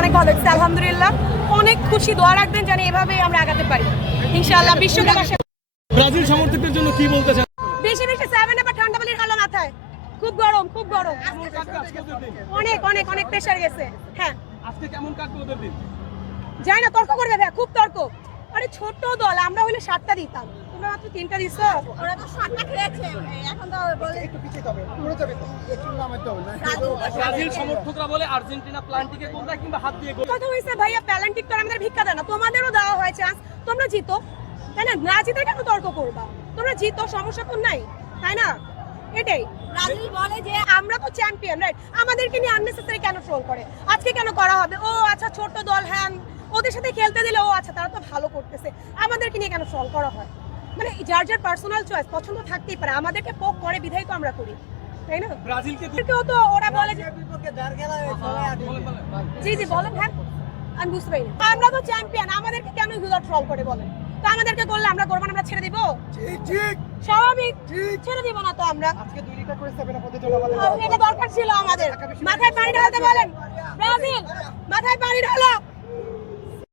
অনেক ভালো হচ্ছে আলহামদুলিল্লাহ, অনেক খুশি। দোয়া রাখবেন জানি এভাবে আমরা আগাতে পারি ইনশাআল্লাহ। বিশ্বকাপ আসে। ব্রাজিল সমর্থকদের জন্য কি বলতে চান? বেশি বেশি 7 আপ ঠান্ডা পানির খালো মাথায়। খুব গরম, খুব গরম, অনেক অনেক অনেক প্রেসার গেছে। হ্যাঁ, আজকে কেমন কাটবে ওদের দিন? যাই না, তর্ক করবে ভাই, খুব তর্ক। আরে ছোট দল, আমরা হলে 7টা দিতাম, তোমরা মাত্র 3টা দিছো। ওরা তো 7টা খেয়েছে, এখন তো বলে একটু পিছিয়ে যাবে, পুরো যাবে তো একটু নামাইতে হবে না। ব্রাজিল সমর্থকরা বলে আর্জেন্টিনা প্লান্টিকে গোল দেয় কিংবা হাত দিয়ে গোল। কথা হইছে ভাইয়া, প্যালেন্টিক তো আমাদের ভিক্ষা দেয় না, তোমাদেরও দেওয়া হয় চান্স, তোমরা জিতো, তাই না? না জিতে কেন তর্ক করবা? তোমরা জিতো, সমস্যা তো নাই, তাই না? এটাই ব্রাজিল বলে যে আমরা তো চ্যাম্পিয়ন, রাইট? আমাদেরকে নিয়ে আননেসেসারি কেন ট্রোল করে? আজকে কেন করা হবে? ও আচ্ছা, ছোট দল, হ্যাঁ ওদের সাথে খেলতে দিলে ও আচ্ছা তারা তো ভালো করতেছে, আমাদেরকে নিয়ে কেন ট্রোল করা হয়? মানে যার যার পার্সোনাল চয়েস, পছন্দ থাকতেই পারে, আমাদেরকে পোক করে বিধায় তো আমরা করি, তাই না? ব্রাজিলকে কেউ তো ওরা বলে যে বিপক্ষে দাঁড় খেলা চলে আসে। জি জি বলেন। হ্যাঁ, আমি বুঝতে পারিনি। আমরা তো চ্যাম্পিয়ন, আমাদেরকে কেন এগুলো ট্রল করে বলেন? তো আমাদেরকে করলে আমরা করবো না, আমরা ছেড়ে দিব? ঠিক ঠিক স্বাভাবিক, ছেড়ে দিব না তো আমরা। আজকে 2 লিটার করে 7 আপের জন্য আমাদের এটা দরকার ছিল আমাদের। মাথায় পানি ঢালতে বলেন, ব্রাজিল মাথায় পানি ঢালো।